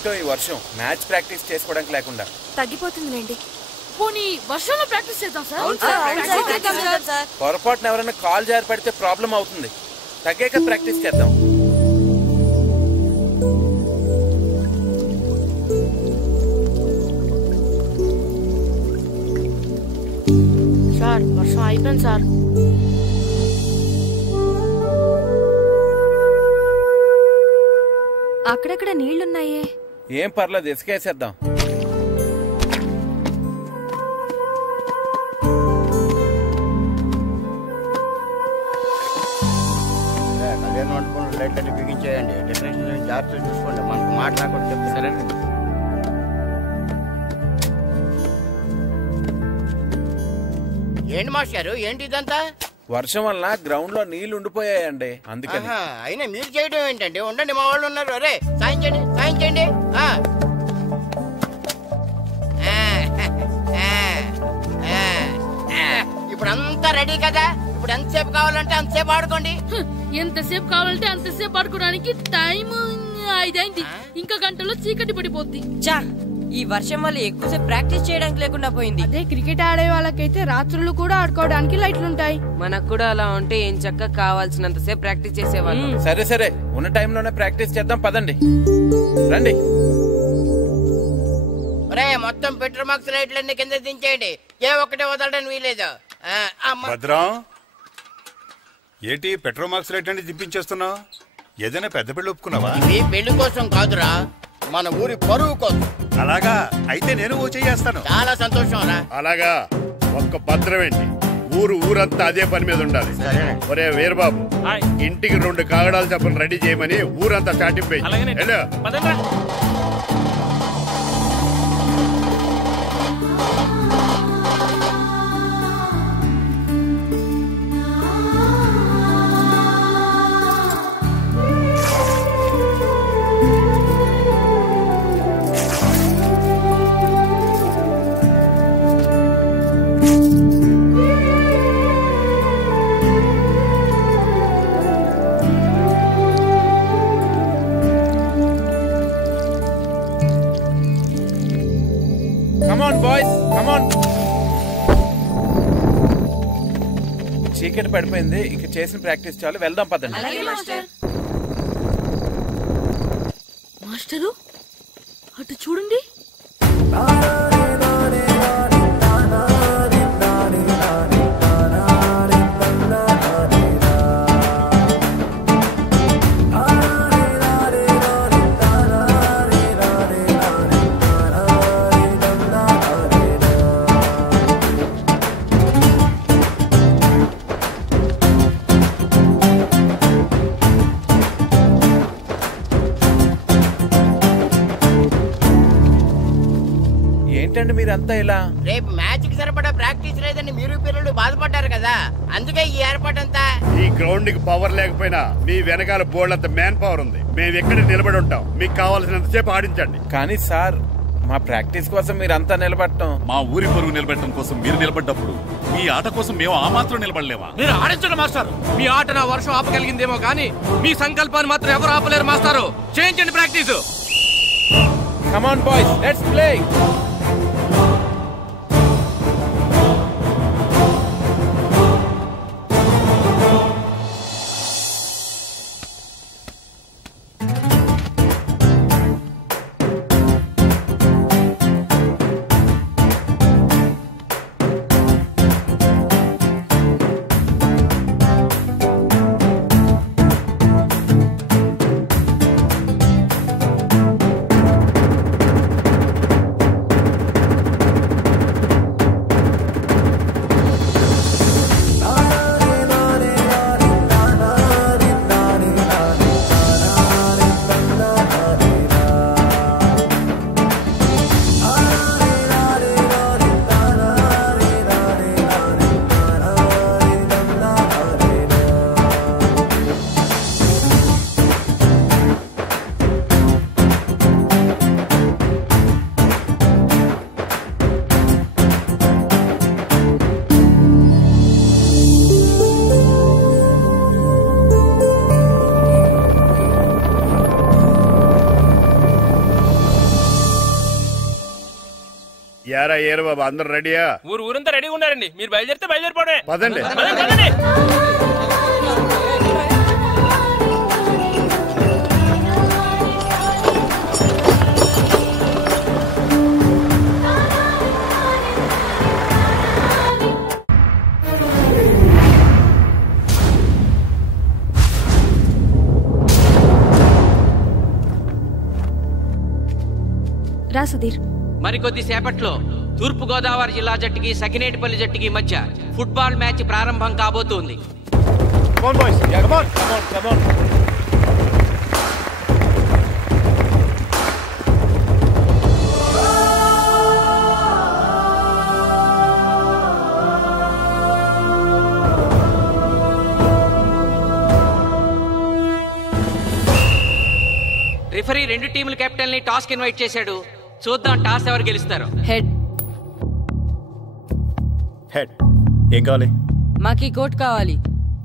ఏమిటో ఈ వర్షం మ్యాచ్ ప్రాక్టీస్ చేసుకోవడానికి లేకుండా తగ్గిపోతుందిలేండి. పోనీ వర్షంలో ప్రాక్టీస్ చేద్దాం సార్. పొరపాటున ఎవరైనా కాల్ జారి పడితే ప్రాబ్లం అవుతుంది. తగ్గాక ప్రాక్టీస్ చేద్దాం. సార్ వర్షం అయిపోయింది సార్. అక్కడక్కడ నీళ్లున్నాయే. ఏం పర్లేదు, ఇసుకేసేద్దాం. కళ్యాణ్ వండుకున్న లైట్లన్నీ బిగించేయండి. డెకరేషన్ జాగ్రత్తగా చూసుకోండి. మనకు మాట్లాడకుండా చెప్తాను. సరేనండి. ఏంటి మాస్టారు, ఏంటి ఇదంతా? వర్షం వల్ల గ్రౌండ్ లో నీళ్లు ఉండిపోయాయండి, అందుకని. అయినా మీరు చేయడం ఏంటండి? ఉండండి, మా వాళ్ళు ఉన్నారు. అరే సాయం చేయండి, సాయం చేయండి. ఇప్పుడు అంతా రెడీ కదా? ఇప్పుడు ఎంతసేపు కావాలంటే అంతసేపు ఆడుకోండి. ఎంతసేపు కావాలంటే అంతసేపు ఆడుకోవడానికి టైం 5 అయింది. ఇంకా గంటలో చీకటి పడిపోద్ది. చా, ఈ వర్షం వల్ల ఎక్కువసేపు ప్రాక్టీస్ చేయడానికి లేకుండా పోయింది. అదే క్రికెట్ ఆడే వాళ్ళకైతే రాత్రులు కూడా ఆడుకోవడానికి లైట్లుంటాయి. మనకు కూడా అలా ఉంటే ఏం చక్క కావాల్సినంత సేపు ప్రాక్టీస్ చేసేవాళ్ళం. సరే సరే, ఉన్న టైంలోనే ప్రాక్టీస్ చేద్దాం. పదండి, రండి. మొత్తం పెట్రోల్ మార్క్స్ లైట్లన్నీ కింద దించేయండి. ఏ ఒక్కటే వదలడానికి వీలేదు. భద్రం, ఏంటి పెట్రోల్ మార్క్స్ లైట్ అంటే దింపించేస్తున్నావు? ఏదైనా పెద్ద పెళ్లి ఒప్పుకున్నావా? ఇవి పెళ్లి కోసం కాదురా, మన ఊరి పరువు కోసం. అలాగా అయితే నేను ఓ చేస్తాను. చాలా సంతోషం రా. అలాగా ఒక్క భద్రం ఏంటి, ఊరంతా అదే పని మీద ఉండాలి. ఒరే వీరబాబు, ఇంటికి 2 కాగడాలు చెప్పని రెడీ చేయమని ఊరంతా చాటింపేయి. చీకటి పడిపోయింది, ఇక చేసిన ప్రాక్టీస్ చాలు. వెళ్దాం పదండి. మాస్టరు అటు చూడండి. ఏంటండి మీరంతా ఇలా? రేపు మ్యాచ్ కి సరిపడా ప్రాక్టీస్ లేదని మీరు పిల్లలు బాధపడ్డారు కదా, అందుకే ఈ ఏర్పాటంతా. ఈ గ్రౌండ్ కి పవర్ లేకపోయినా మీ వెనకాల బోర్డు అంత మ్యాన్ పవర్ ఉంది. మేము ఎక్కడ నిలబడి ఉంటాం, మీకు కావాల్సినంత సేపు ఆడించండి. కానీ సార్, మా ప్రాక్టీస్ కోసం మీరంతా నిలబడటం, మా ఊరి పరువు నిలబెట్టడం కోసం మీరు నిలబడ్డప్పుడు మీ ఆట కోసం మేము ఆ మాత్రం నిలబడలేమా? మీరు ఆడించండి మాస్టర్. మీ ఆట నా వర్షం ఆపగలిగిందేమో కానీ మీ సంకల్పాన్ని మాత్రం ఎవరు ఆపలేరు మాస్టారు. చేయించండి practice. Come on boys, let's play. ఏరా ఏరు బాబు అందరు రెడీయా? ఊరంతా రెడీగా ఉన్నారండి. మీరు బయలుదేరితే బయలుదేరిపోవడమే. పదండి. రా సుధీర్. మరికొద్ది సేపట్లో తూర్పు గోదావరి జిల్లా జట్టుకి సకినేటిపల్లి జట్టుకి మధ్య ఫుట్బాల్ మ్యాచ్ ప్రారంభం కాబోతుంది. రిఫరీ రెండు టీముల కెప్టెన్ ని టాస్ కి ఇన్వైట్ చేశాడు. చూద్దాం టాస్ ఎవరు గెలుస్తారు. హెడ్. హెడ్. ఏం కావాలి? మాకి కోట్ కావాలి.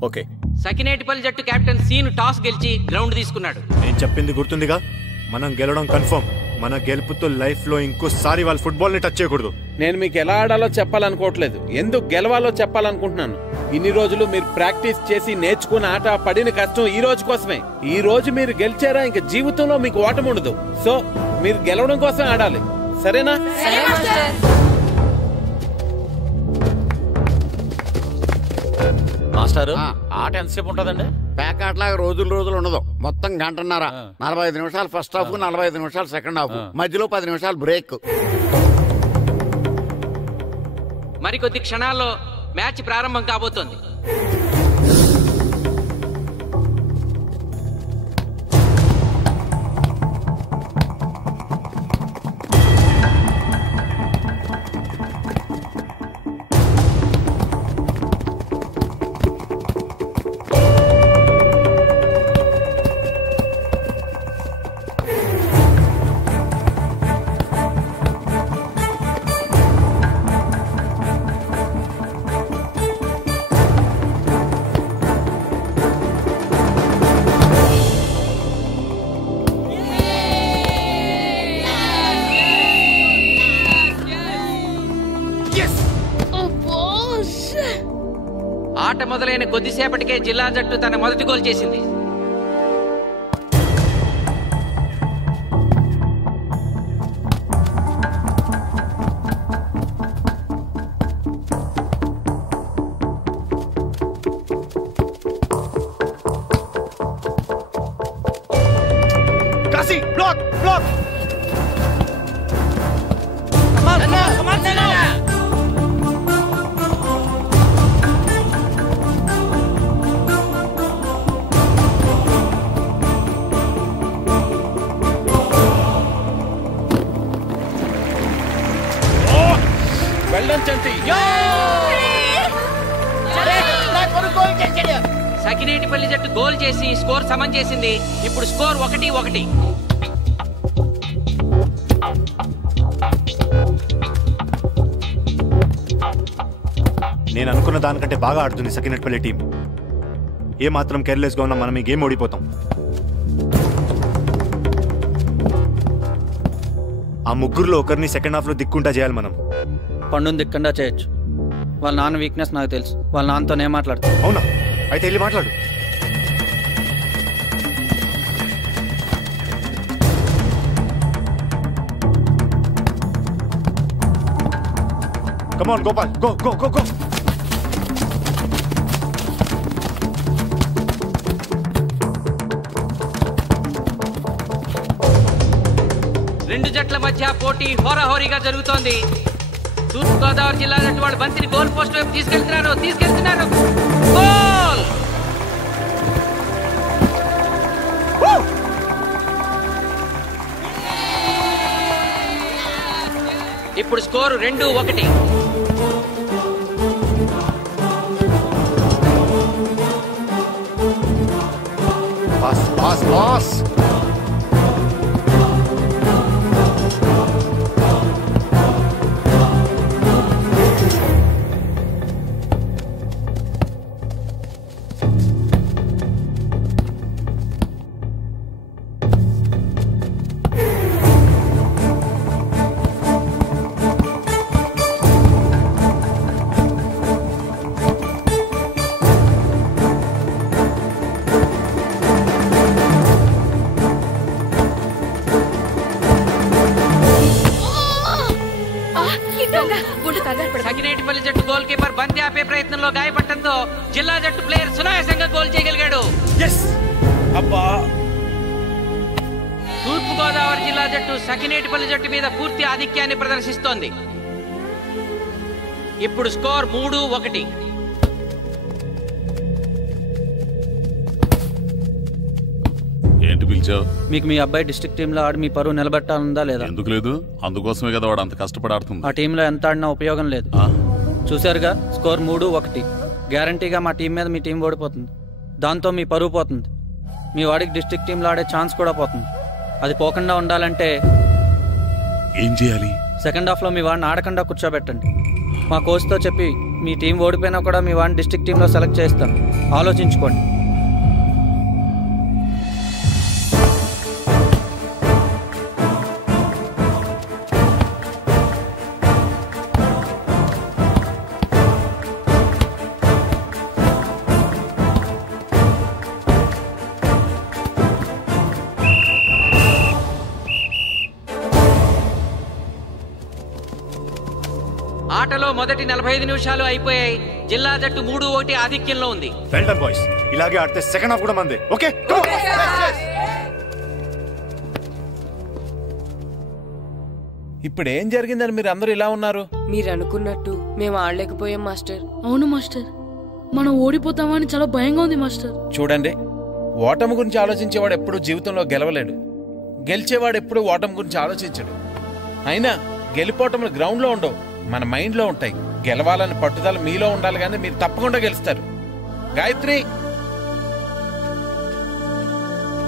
ఓకే. సకినేటిపల్లి జట్టు కెప్టెన్ సీను టాస్ గెలిచి గ్రౌండ్ తీసుకున్నాడు. నేను చెప్పింది గుర్తుందిగా, మనం గెలవడం కన్ఫర్మ్. మన గెలుపుతో లైఫ్ లో ఇంకోసారి వాళ్ళ ఫుట్బాల్ ని టచ్ చేయకూడదు. నేను మీకు ఎలా ఆడాలో చెప్పాలనుకోవట్లేదు, ఎందుకు గెలవాలో చెప్పాలనుకుంటున్నాను. ఇన్ని రోజులు మీరు ప్రాక్టీస్ చేసి నేర్చుకున్న ఆట పడిన కష్టం ఈ రోజు కోసమే. ఈ రోజు మీరు గెలిచారా ఇంక జీవితంలో మీకు ఓటమి ఉండదు. సో మీరు గెలవడం కోసం ఆడాలి, సరేనా? మాస్టర్ ఆట ఎంతసేపు ఉంటదండి? పేకాట్లాగా రోజులు ఉండదు. మొత్తం గంటన్నర. 45 నిమిషాలు ఫస్ట్ హాఫ్, 45 నిమిషాలు సెకండ్ హాఫ్, మధ్యలో 10 నిమిషాలు బ్రేక్. మరికొద్ది క్షణాల్లో మ్యాచ్ ప్రారంభం కాబోతోంది. ఆట మొదలైన కొద్దిసేపటికే జిల్లా జట్టు తన మొదటి గోల్ చేసింది. Kashi black black. సకినేటిపల్లి జట్టు గోల్ చేసి స్కోర్ సమం చేసింది. ఇప్పుడు స్కోర్ 1-1. నేను అనుకున్న దానికంటే బాగా ఆడుతుంది సకినేటిపల్లి టీం. ఏ మాత్రం కేర్లెస్ గా ఉన్నా మనం ఈ గేమ్ ఓడిపోతాం. ఆ ముగ్గురులో ఒకరిని సెకండ్ హాఫ్ లో దిక్కుంటా చేయాలి మనం. పండుని దిక్కుండా చేయొచ్చు. వాళ్ళ నాన్న వీక్నెస్ నాకు తెలుసు. వాళ్ళ నాన్నతో నేను మాట్లాడతాను. అవునా? అయితే వెళ్ళి మాట్లాడు. Come on, Gopal. Go, go, go, go. రెండు జట్ల మధ్య పోటీ హోరాహోరీగా జరుగుతోంది. తూర్పు గోదావరి జిల్లా జట్టు వాళ్ళు బంతిని గోల్ పోస్ట్ వైపు తీసుకెళ్తున్నారు. గోల్! ఇప్పుడు స్కోరు 2-1. పాస్. గోల్ కీపర్ బంతి ఆపే ప్రయత్నంలో గాయపడటంతో జిల్లా జట్టు ప్లేయర్ సునాయాసంగా గోల్ చేయగలిగాడు. తూర్పు గోదావరి జిల్లా జట్టు సకినేటిపల్లి జట్టు మీద పూర్తి ఆధిక్యాన్ని ప్రదర్శిస్తోంది. ఇప్పుడు స్కోర్ 3-1. ఏంటి పిలిచావు? మీకు మీ అబ్బాయి డిస్ట్రిక్ట్ టీంలో ఆడి మీ పరువు నిలబెట్టాలందా లేదా? ఎందుకు లేదు? అందుకోసమే కదా వాడు అంత కష్టపడి ఆడుతుంది. ఆ టీంలో ఎంత ఆడినా ఉపయోగం లేదు. చూశారుగా, స్కోర్ 3-1. గ్యారంటీగా మా టీం మీద మీ టీం ఓడిపోతుంది. దాంతో మీ పరువు పోతుంది. మీ వాడికి డిస్ట్రిక్ట్ టీంలో ఆడే ఛాన్స్ కూడా పోతుంది. అది పోకుండా ఉండాలంటే ఏం చేయాలి? సెకండ్ హాఫ్లో మీ వాడిని ఆడకుండా కూర్చోబెట్టండి. మా కోచ్తో చెప్పి మీ టీం ఓడిపోయినా కూడా మీ వాడిని డిస్ట్రిక్ట్ టీంలో సెలెక్ట్ చేస్తాం. ఆలోచించుకోండి. ఆటలో మొదటి 45 నిమిషాలు అయిపోయాయి. జిల్లా జట్టు 3-1 ఆధిక్యంలో ఉంది. Well done boys. ఇలాగే ఆడితే సెకండ్ హాఫ్ కూడా మందే. ఓకే, ఇప్పుడు ఏం జరిగిందని మీరు అందరూ ఇలా ఉన్నారు? మీరు అనుకున్నట్టు మేము ఆడలేకపోయాం మాస్టర్. అవును మాస్టర్, మనం ఓడిపోతామని చాలా భయంగా ఉంది మాస్టర్. చూడండి, ఓటమి గురించి ఆలోచించేవాడు ఎప్పుడు జీవితంలో గెలవలేడు. గెలిచేవాడు ఎప్పుడు ఓటమి గురించి ఆలోచించడు. అయినా గెలిపోవటములు గ్రౌండ్లో ఉండవు, మన మైండ్లో ఉంటాయి. గెలవాలని పట్టుదల మీలో ఉండాలి, కానీ మీరు తప్పకుండా గెలుస్తారు. గాయత్రి,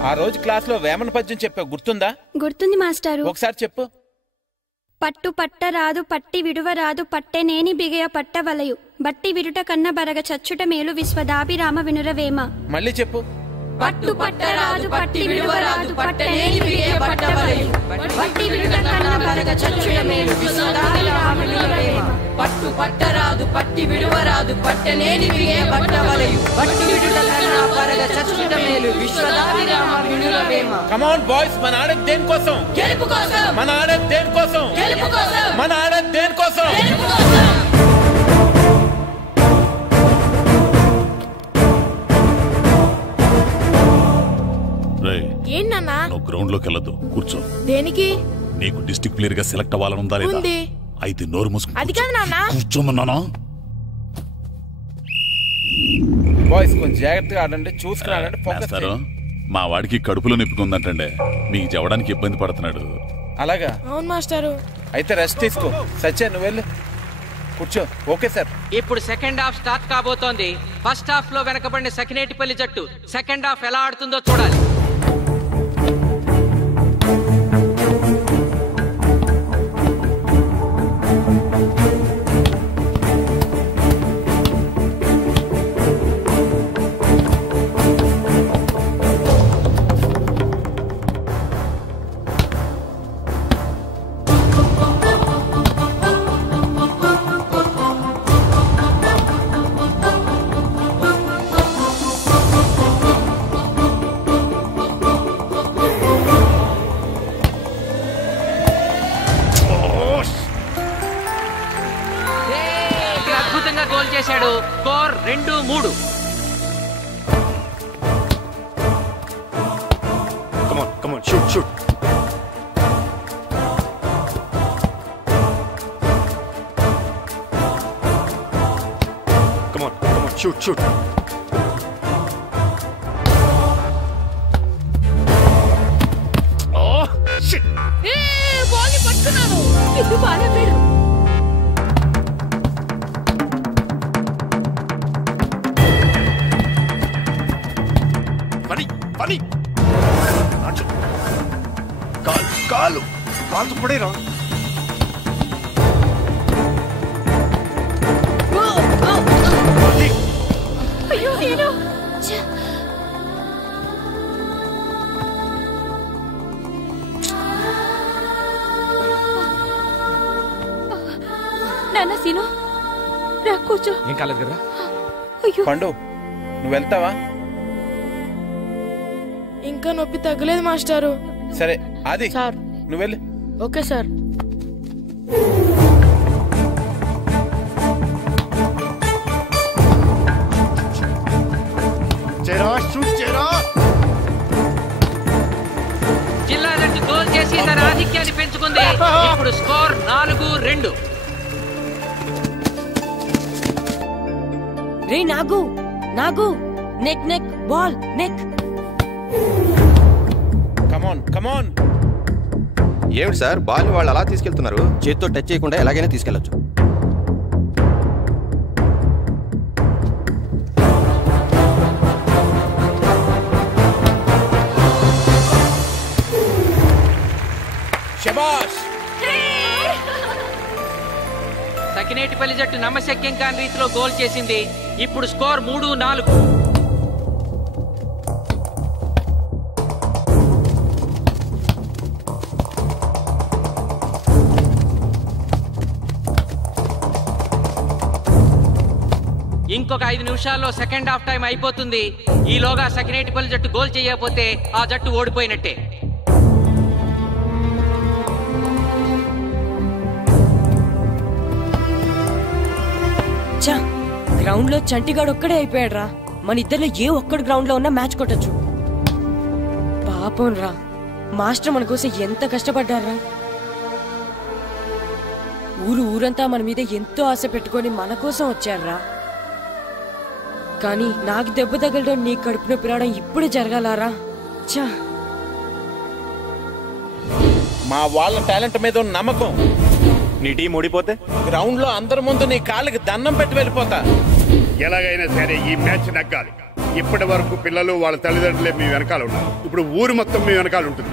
ఆ రోజు క్లాస్లో వేమన పద్యం చెప్పావు, గుర్తుందా? గుర్తుంది మాస్టారు. ఒకసారి చెప్పు. పట్టు పట్టరాదు పట్టి విడువరాదు పట్టెనేని బిగయ పట్టవలయు బట్టి విడుట కన్న బరగ చచ్చుట మేలు విశ్వదాభిరామ వినురవేమ. మళ్ళీ చెప్పు. పట్టు పట్టరాదు పట్టి విడువరాదు పట్టెనేని బిగయ పట్టవలయు బట్టి విడుట కన్న బరగ చచ్చుట మేలు విశ్వదాభిరామ వినురవేమ. పట్టు పట్టరాదు పట్టి విడువరాదు పట్టెనేని బిగయ పట్టవలయు బట్టి విడుట కన్న బరగ చచ్చుట మేలు విశ్వదాభిరామ వినురవేమ. కమ్ ఆన్ బాయ్స్, మన ఆడేది దేనికోసం? గెలుపు కోసం. మన ఆడేది దేనికోసం? గెలుపు కోసం. మన ఆడేది దేనికోసం? గెలుపు కోసం. ఏంటన్నా? నువ్వు గ్రౌండ్ లోకి వెళ్ళదు, కూర్చో. దేనికి? నీకు డిస్ట్రిక్ట్ ప్లేయర్ గా సెలెక్ట్ అవ్వాలనుందా లేదా? అయితే నోరు మూసుకుని అది కాదు నాన్న. కూర్చోమన్నానా? బాయ్స్ కొంచెం జాగ్రత్తగా ఆడండి, చూసుకుని ఆడండి, ఫోకస్ చేయండి. మా వాడికి కడుపులో నొప్పికుందంటండే, మీకు చెప్పడానికి ఇబ్బంది పడుతున్నాడు. అలాగా? అవును మాస్టారు. అయితే రెస్ట్ తీసుకో. సత్య, నువ్వు వెళ్ళు, కూర్చో. Okay sir. ఇప్పుడు సెకండ్ హాఫ్ స్టార్ట్ కాబోతోంది. ఫస్ట్ హాఫ్ లో వెనకబడిన సకినేటిపల్లి జట్టు సెకండ్ హాఫ్ ఎలా ఆడుతుందో చూడాలి. గోల్ చేశాడు. Score 2-3. Come on, come on, shoot, shoot. Come on, come on, shoot, shoot. Oh, shit. Ball ని పట్టుకున్నాను. ఇది బాగా వీడు. కాలు కాలు పడేరా. అయ్యో నేను నాన్న సీను రా కూర్చో. ఏం కాలేదు కదా? పండు, నువ్వు వెళ్తావా? ఇంకా నొప్పి తగ్గలేదు మాస్టారు. సరే ఆది సార్ నువ్వు వెళ్ళు. Okay sir. ఆధిక్యాన్ని పెంచుకుంది. ఇప్పుడు స్కోర్ 4-2. రే నాగు నాగు, నెక్ నెక్ బాల్ నెక్. Come on come on. ఏమిటి సార్ బాల్ వాళ్ళు అలా తీసుకెళ్తున్నారు? చేతితో టచ్ చేయకుండా ఎలాగైనా తీసుకెళ్లొచ్చు. శబాష్. సకినేటిపల్లి జట్టు నమ్మశక్యం కాని రీతిలో గోల్ చేసింది. ఇప్పుడు స్కోర్ 3-4. ఇంకొక 5 నిమిషాల్లో సెకండ్ హాఫ్ టైం అయిపోతుంది. ఈలోగా సకినేటిపల్లి జట్టు గోల్ చేయకపోతే ఆ జట్టు ఓడిపోయినట్టే. గ్రౌండ్ లో చంటిగాడు ఒక్కడే అయిపోయాడు రా. మన ఇద్దరిలో ఏ ఒక్కడు గ్రౌండ్ లో ఉన్నా మ్యాచ్ కొట్టచ్చు. పాపం రా, మాస్టర్ మన కోసం ఎంత కష్టపడ్డారా. ఊరంతా మన మీద ఎంతో ఆశ పెట్టుకొని మన కోసం వచ్చారా. కానీ నాకు దెబ్బ తగలడం, నీ కడుపు నొప్పి రావడం ఇప్పుడే జరగాలారా. చా, మా వాళ్ళ టాలెంట్ మీద ఉన్న నమ్మకం. నీ టీం ఓడిపోతే గ్రౌండ్ లో అందరి ముందు నీ కాళ్ళకి దండం పెట్టి వెళ్ళిపోతా. ఎలాగైనా సరే ఈ మ్యాచ్ నగ్గాలి. ఇప్పటి వరకు పిల్లలు వాళ్ళ తల్లిదండ్రులే మీ వెనకాల ఉన్నారు. ఇప్పుడు ఊరు మొత్తం మీ వెనకాల ఉంటుంది.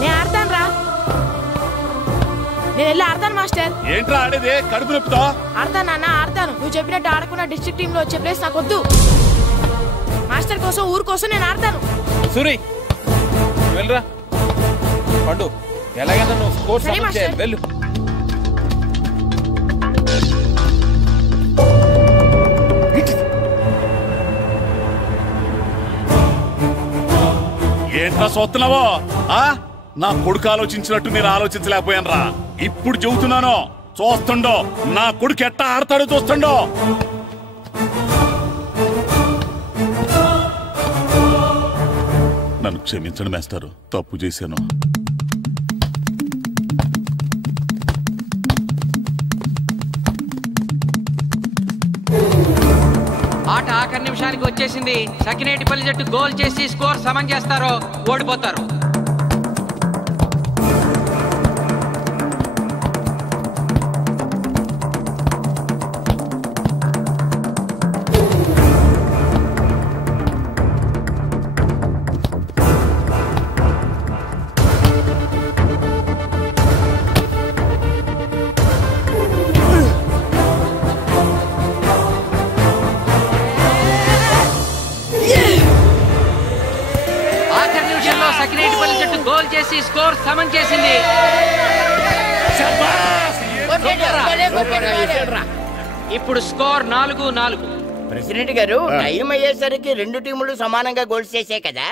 నేను ఆడతాను రా, నేను వెళ్ళి ఆడతాను మాస్టర్. ఏంట్రా ఆడేది? కడుపు నొప్పితో ఆడతాను నాన్న, ఆడతాను. నువ్వు చెప్పినట్టు ఆడకున్న డిస్ట్రిక్ట్ టీమ్ లో వచ్చే ప్లేస్ నాకు వద్దు. మాస్టర్ కోసం, ఊరు కోసం నేను ఆడతాను. సూరి వెళ్ళరా. పండు ఎలాగైనా నువ్వు స్కోర్ సమన్ చేయాలి. వెళ్ళు. ఏంట్రా చూస్తున్నావో? నా కొడుకు ఆలోచించినట్టు నేను ఆలోచించలేకపోయాను రా. ఇప్పుడు చెబుతున్నాను, చూస్తుండో నా కొడుకు ఎట్టా ఆడతాడో చూస్తుండో. నన్ను క్షమించండి మేస్టారు, తప్పు చేశాను. ఆట ఆఖరి నిమిషానికి వచ్చేసింది. సకినేటిపల్లి జట్టు గోల్ చేసి స్కోర్ సమన్ చేస్తారో ఓడిపోతారు. సకినేటిపల్లి జట్టు గోల్ చేసి స్కోర్ సమన్ చేసింది. ఇప్పుడు స్కోర్ 4-4. ప్రెసిడెంట్ గారు, టైం అయ్యేసరికి 2 టీములు సమానంగా గోల్స్ చేసే కదా,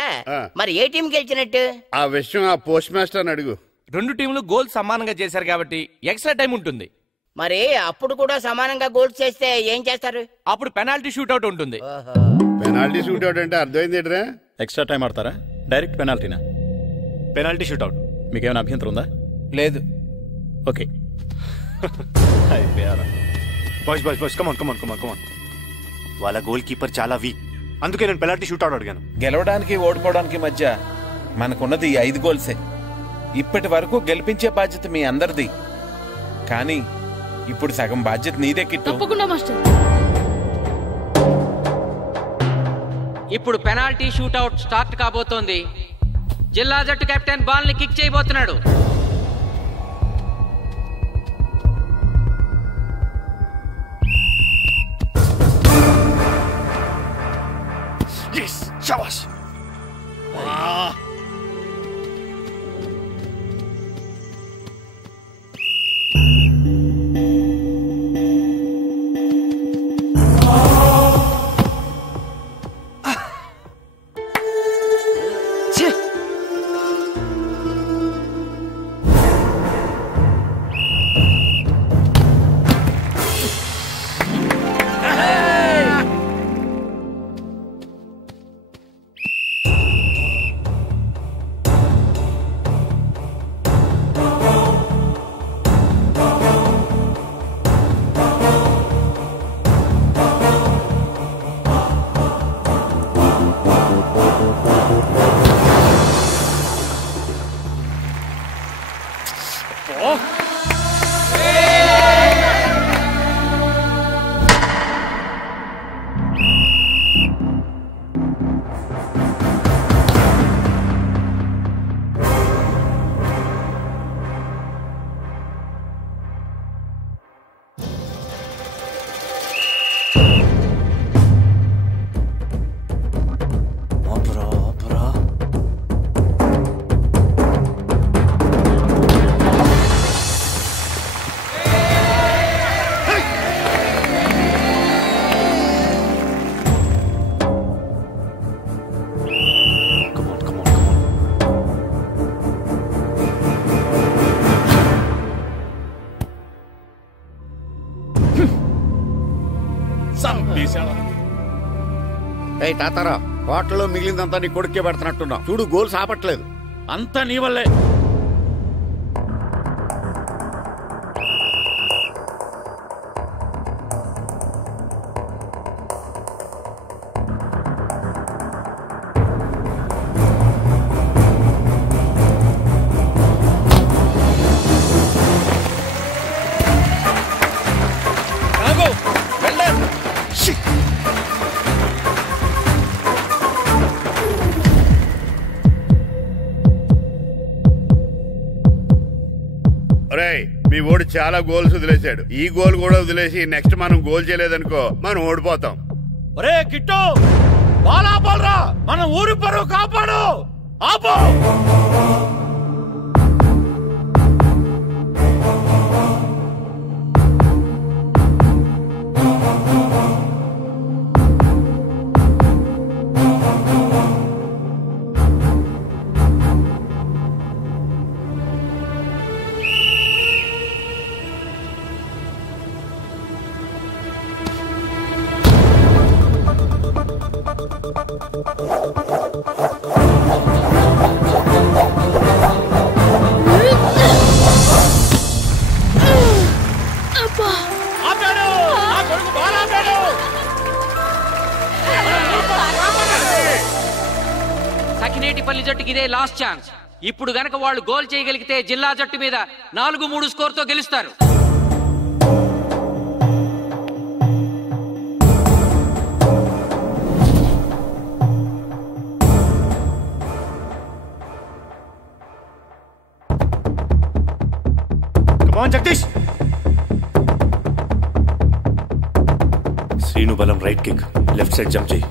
మరి ఏ టీం గెలిచినట్టు? ఆ విషయం ఆ పోస్ట్ మాస్టర్ అడుగు. 2 టీములు గోల్ సమానంగా చేశారు కాబట్టి ఎక్స్ట్రా టైం ఉంటుంది. మరి అప్పుడు కూడా సమానంగా గోల్స్ చేస్తే ఏం చేస్తారు? అప్పుడు పెనాల్టీ షూట్అవుట్ ఉంటుంది. పెనాల్టీ షూట్అవుట్ అంటే అర్థమైంది ఏంట్రా? ఎక్స్ట్రా టైం ఆడతారా? డైరెక్ట్ పెనాల్టీనా? Penalty shootout. మీకేమైనా అభ్యంతరం ఉందా? లేదు. ఓకే. Boys come on. వాళ్ళ గోల్ కీపర్ చాలా వీక్, అందుకే నేను పెనాల్టీ షూట్అవుట్ అడిగాను. గెలవడానికి ఓడిపోవడానికి మధ్య మనకున్నది 5 గోల్సే. ఇప్పటి వరకు గెలిపించే బాధ్యత మీ అందరిది. కానీ ఇప్పుడు సగం బాధ్యత నీదే కిట్టు. తప్పకుండా మాస్టర్. ఇప్పుడు పెనాల్టీ షూట్అవుట్ స్టార్ట్ కాబోతోంది. జిల్లా జట్టు కెప్టెన్ బాల్ ని కిక్ చేయబోతున్నాడు. తాతారా హోటల్లో మిగిలిందంతా నీ కొడుకే పెడుతున్నట్టున్నావు. చూడు గోల్స్ ఆపట్లేదు. అంతా నీ వల్లే. మీ ఓడి చాలా గోల్స్ వదిలేశాడు. ఈ గోల్ కూడా వదిలేసి నెక్స్ట్ మనం గోల్ చేయలేదనుకో మనం ఓడిపోతాం. ఒరే కిట్టు, బాల్ ఆపాలరా, మన ఊరి పరువు కాపాడు. ఆపో. సకినేటిపల్లి జట్టుకి ఇదే లాస్ట్ ఛాన్స్. ఇప్పుడు గనక వాళ్ళు గోల్ చేయగలిగితే జిల్లా జట్టు మీద 4-3 స్కోర్తో గెలుస్తారు. జగదీష్, శ్రీను బలం right kick, left side jump చేయి.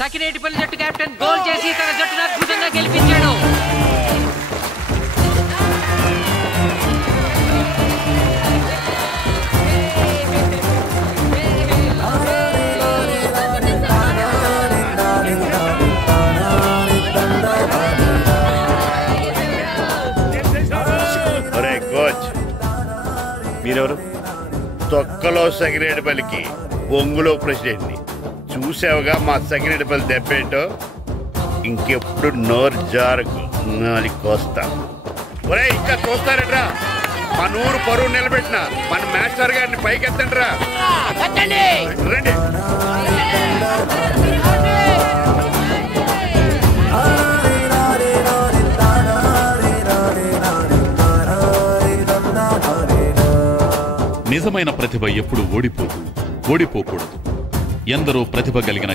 సకినేటిపల్లి జట్టు కెప్టెన్ గోల్ చేసి తన జట్టును అద్భుతంగా గెలిపించాడు. కోచ్ మీరెవరు? తొక్కలో సకినేటిపల్లికి ఒంగులో ప్రెసిడెంట్ ని చూసావుగా. మా సకినేటిపల్లి దెబ్బేంటో. ఇంకెప్పుడు నోరు జారకు నాలికొస్తా. ఒరే ఇంకా చూస్తారట్రా, మన ఊరు పరువు నిలబెట్టిన మన మాస్టర్ గారిని పైకెత్తండి రా. రండి. నిజమైన ప్రతిభ ఎప్పుడు ఓడిపోదు, ఓడిపోకూడదు. ఎందరో ప్రతిభ కలిగిన